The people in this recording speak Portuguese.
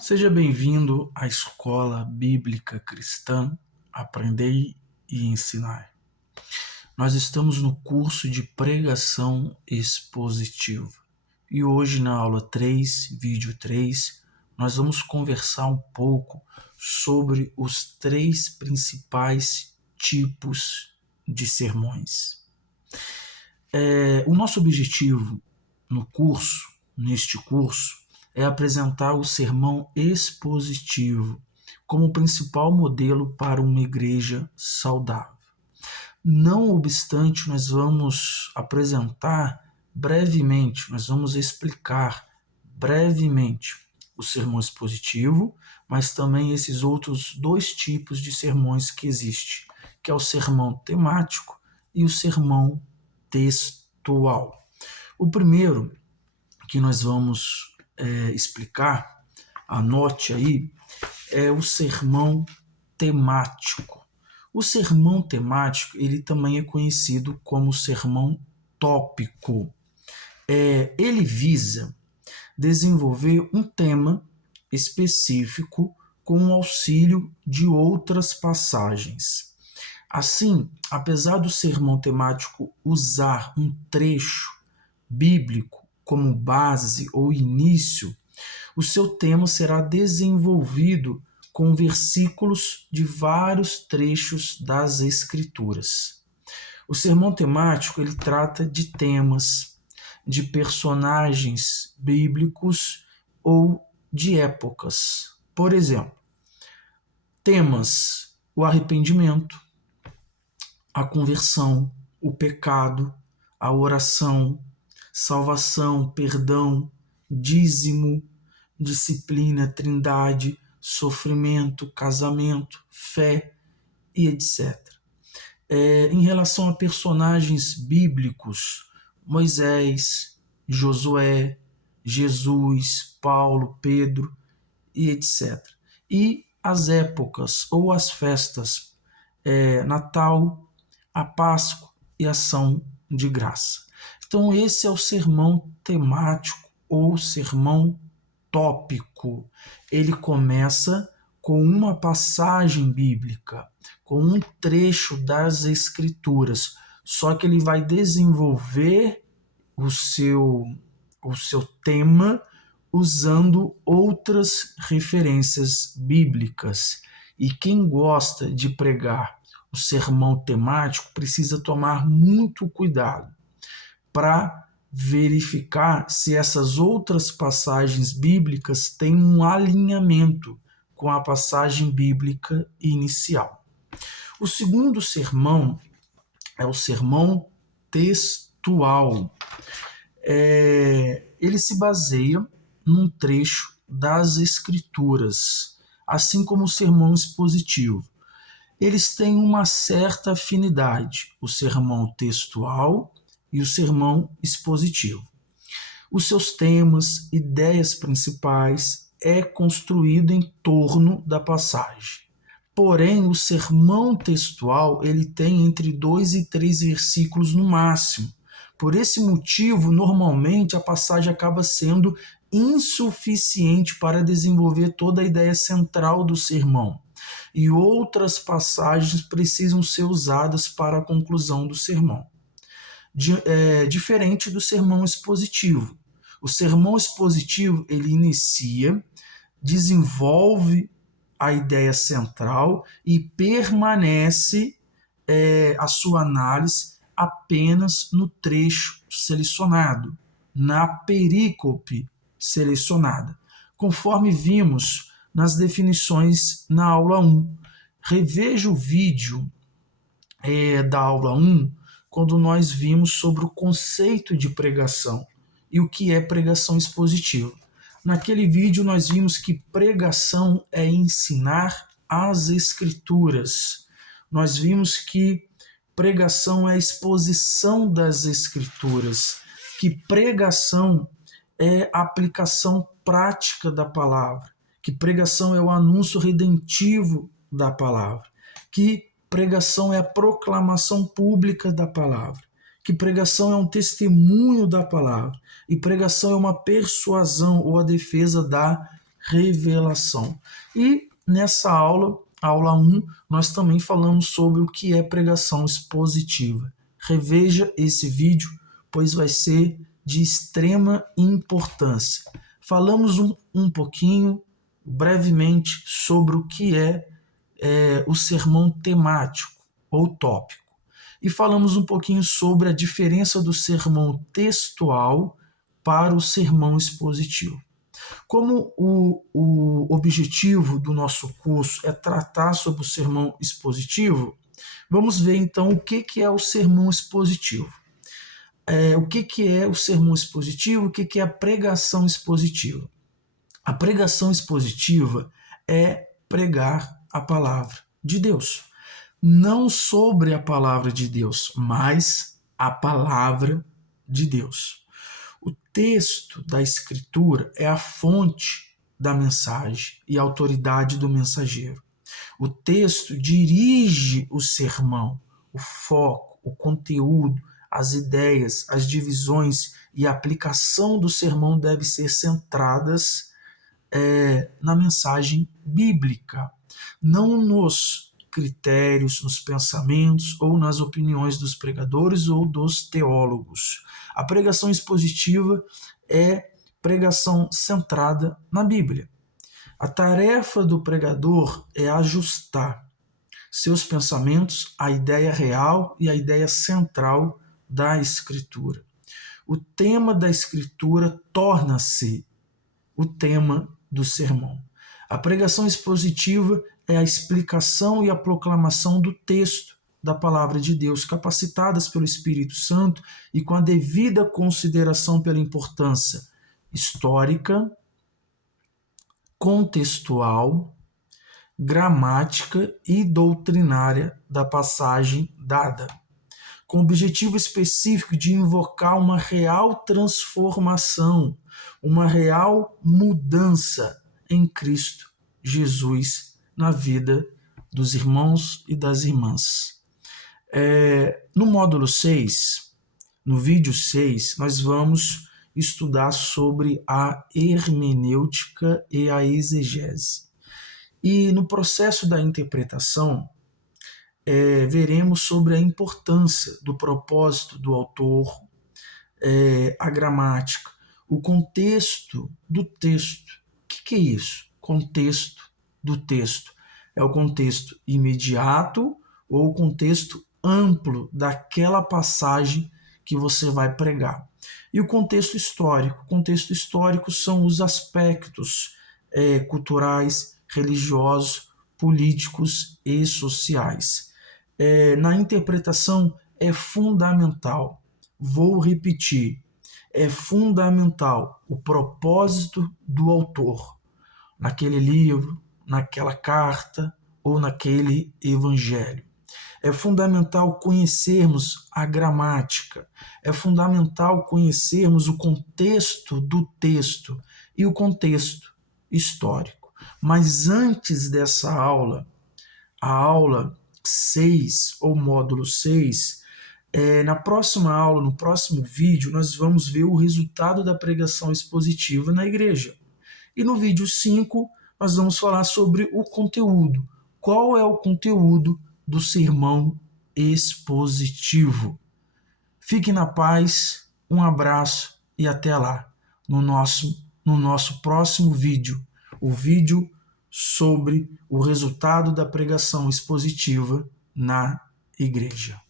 Seja bem-vindo à Escola Bíblica Cristã Aprendei e Ensinar. Nós estamos no curso de Pregação Expositiva e hoje na aula 3, vídeo 3, nós vamos conversar um pouco sobre os 3 principais tipos de sermões. O nosso objetivo neste curso, é apresentar o sermão expositivo como principal modelo para uma igreja saudável. Não obstante, nós vamos explicar brevemente o sermão expositivo, mas também esses outros 2 tipos de sermões que existem, que é o sermão temático e o sermão textual. O primeiro que nós vamos explicar, anote aí, é o sermão temático. O sermão temático, ele também é conhecido como sermão tópico. Ele visa desenvolver um tema específico com o auxílio de outras passagens. Assim, apesar do sermão temático usar um trecho bíblico como base ou início, o seu tema será desenvolvido com versículos de vários trechos das Escrituras. O sermão temático ele trata de temas, de personagens bíblicos ou de épocas. Por exemplo, temas: o arrependimento, a conversão, o pecado, a oração, salvação, perdão, dízimo, disciplina, trindade, sofrimento, casamento, fé e etc. Em relação a personagens bíblicos, Moisés, Josué, Jesus, Paulo, Pedro e etc. E as épocas ou as festas, Natal, a Páscoa e a Ação de Graça. Então esse é o sermão temático ou sermão tópico. Ele começa com uma passagem bíblica, com um trecho das Escrituras, só que ele vai desenvolver o seu tema usando outras referências bíblicas. E quem gosta de pregar o sermão temático precisa tomar muito cuidado para verificar se essas outras passagens bíblicas têm um alinhamento com a passagem bíblica inicial. O segundo sermão é o sermão textual. Ele se baseia num trecho das Escrituras, assim como o sermão expositivo. Eles têm uma certa afinidade, o sermão textual e o sermão expositivo. Os seus temas, ideias principais, é construído em torno da passagem. Porém, o sermão textual ele tem entre 2 e 3 versículos no máximo. Por esse motivo, normalmente a passagem acaba sendo insuficiente para desenvolver toda a ideia central do sermão. E outras passagens precisam ser usadas para a conclusão do sermão. Diferente do sermão expositivo. O sermão expositivo ele inicia, desenvolve a ideia central e permanece a sua análise apenas no trecho selecionado, na perícope selecionada, conforme vimos nas definições na aula 1. Reveja o vídeo da aula 1, quando nós vimos sobre o conceito de pregação e o que é pregação expositiva. Naquele vídeo nós vimos que pregação é ensinar as Escrituras. Nós vimos que pregação é a exposição das Escrituras, que pregação é a aplicação prática da palavra, que pregação é o anúncio redentivo da palavra, que pregação é a proclamação pública da palavra, que pregação é um testemunho da palavra, e pregação é uma persuasão ou a defesa da revelação. E nessa aula 1, nós também falamos sobre o que é pregação expositiva. Reveja esse vídeo, pois vai ser de extrema importância. Falamos um pouquinho, brevemente, sobre o que é o sermão temático ou tópico. E falamos um pouquinho sobre a diferença do sermão textual para o sermão expositivo. Como o objetivo do nosso curso é tratar sobre o sermão expositivo, vamos ver então o que é o sermão expositivo. O que é o sermão expositivo, o que é a pregação expositiva. A pregação expositiva é pregar a palavra de Deus. Não sobre a palavra de Deus, mas a palavra de Deus. O texto da Escritura é a fonte da mensagem e a autoridade do mensageiro. O texto dirige o sermão, o foco, o conteúdo, as ideias, as divisões e a aplicação do sermão devem ser centradas na mensagem bíblica, não nos critérios, nos pensamentos ou nas opiniões dos pregadores ou dos teólogos. A pregação expositiva é pregação centrada na Bíblia. A tarefa do pregador é ajustar seus pensamentos à ideia real e à ideia central da Escritura. O tema da Escritura torna-se o tema do sermão. A pregação expositiva é a explicação e a proclamação do texto da palavra de Deus, capacitadas pelo Espírito Santo e com a devida consideração pela importância histórica, contextual, gramática e doutrinária da passagem dada, com o objetivo específico de invocar uma real transformação, uma real mudança em Cristo Jesus na vida dos irmãos e das irmãs. No módulo 6, no vídeo 6, nós vamos estudar sobre a hermenêutica e a exegese. E no processo da interpretação, veremos sobre a importância do propósito do autor, a gramática, o contexto do texto. O que é isso? Contexto do texto. É o contexto imediato ou o contexto amplo daquela passagem que você vai pregar. E o contexto histórico. O contexto histórico são os aspectos culturais, religiosos, políticos e sociais. Na interpretação é fundamental, vou repetir, é fundamental o propósito do autor naquele livro, naquela carta ou naquele evangelho. É fundamental conhecermos a gramática, é fundamental conhecermos o contexto do texto e o contexto histórico. Mas antes dessa aula, a aula 6 ou módulo 6, na próxima aula, no próximo vídeo, nós vamos ver o resultado da pregação expositiva na igreja. E no vídeo 5, nós vamos falar sobre o conteúdo. Qual é o conteúdo do sermão expositivo? Fique na paz, um abraço e até lá, no nosso próximo vídeo, o vídeo sobre o resultado da pregação expositiva na igreja.